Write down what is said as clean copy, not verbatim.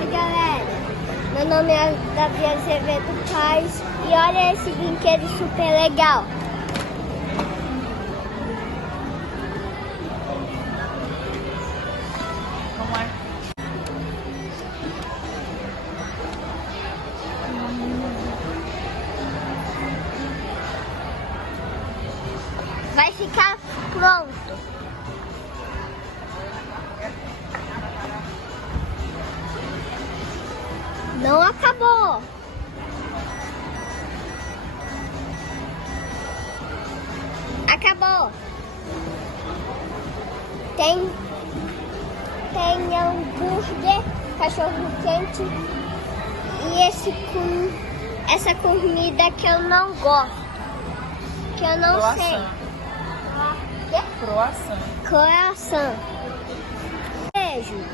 Oi galera, meu nome é Davi Azevedo Paz e olha esse brinquedo super legal. Como é? Vai ficar pronto. Não acabou. Acabou. Tem hambúrguer, cachorro quente e essa comida que eu não gosto. Que eu não sei. Croissant. Coração. Beijo.